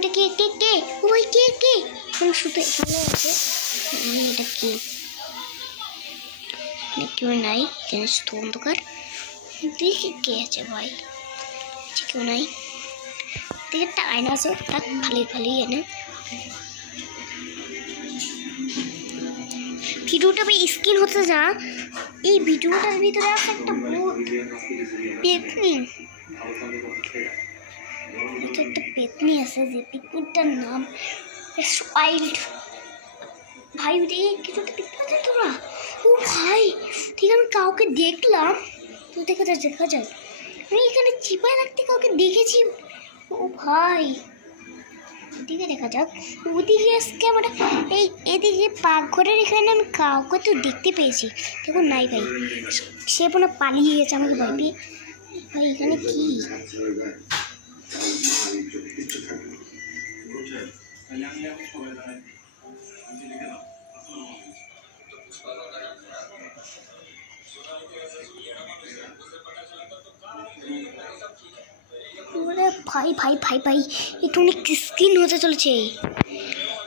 ওটা কে কে কে ও ভাই কে কে শুধু এখানে আছে এটা কি কেউ নাই এখানে শুধু অন্ধকার দেখি কে আছে ভাই কেউ নাই দেখে একটা আয়না আছে খালি খালি এনে ভিডিওটা স্ক্রিন হতে যা এই ভিডিওটার ভিতরে আছে একটা ভূত পেতনি একটা পেতনি আছে যে পেতনিটার নাম ওয়াইল্ড ভাই কিছুটা দেখতে পাচ্ছি তোরা ও ভাই ঠিক আমি কাউকে দেখলাম তো দেখা যায় আমি এখানে চিপায় রাখতে কাউকে দেখেছি ও ভাই ওদিকে দেখা যাক ওদিকে ক্যামেরা এই এদিকে পাকঘরের এখানে আমি কাউকে তো দেখতে পেয়েছি দেখুন নাই ভাই সে মনে পালিয়ে গেছে আমাকে ভয় পেয়ে ভাই এখানে কি ভাই ভাই ভাই ভাই এটা অনেক স্ক্রিন হতে চলেছে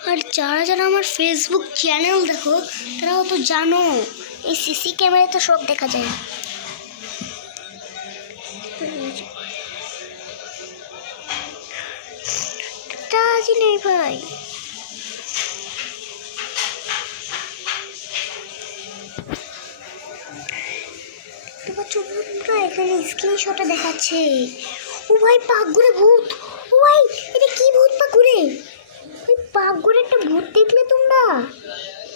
আর যারা আমার ফেসবুক চ্যানেল দেখো তারাও তো জানো এই সিসি ক্যামেরায় তো সব দেখা যায় নেই ভাই এখানে স্ক্রিনশটে দেখাচ্ছে ও ভাই পাকঘরে ভূত ও ভাই এটা কি ভূত পাকঘরে ওই পাকঘরে একটা ভূত দেখলে তোমরা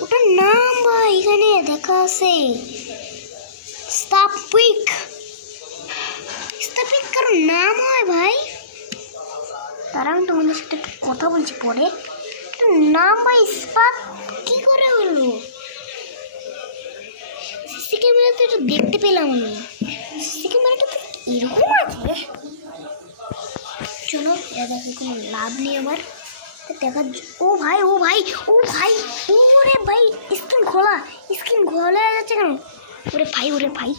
ওটার নাম ভাই এখানে দেখা আছে স্তাপিক কারো নাম হয় ভাই তারা আমি তোমাদের সাথে একটু কথা বলছি পরে নাম ভাই স্পাক কি করে হলো সিসি ক্যামেরাতে এটা দেখতে পেলাম আমি সিসি ক্যামেরাটা তো এরকম আছে চলো দেখো কোনো লাভ নেই আমার দেখা ও ভাই ওরে ভাই স্ক্রিন খোলা যাচ্ছে কেন ওরে ভাই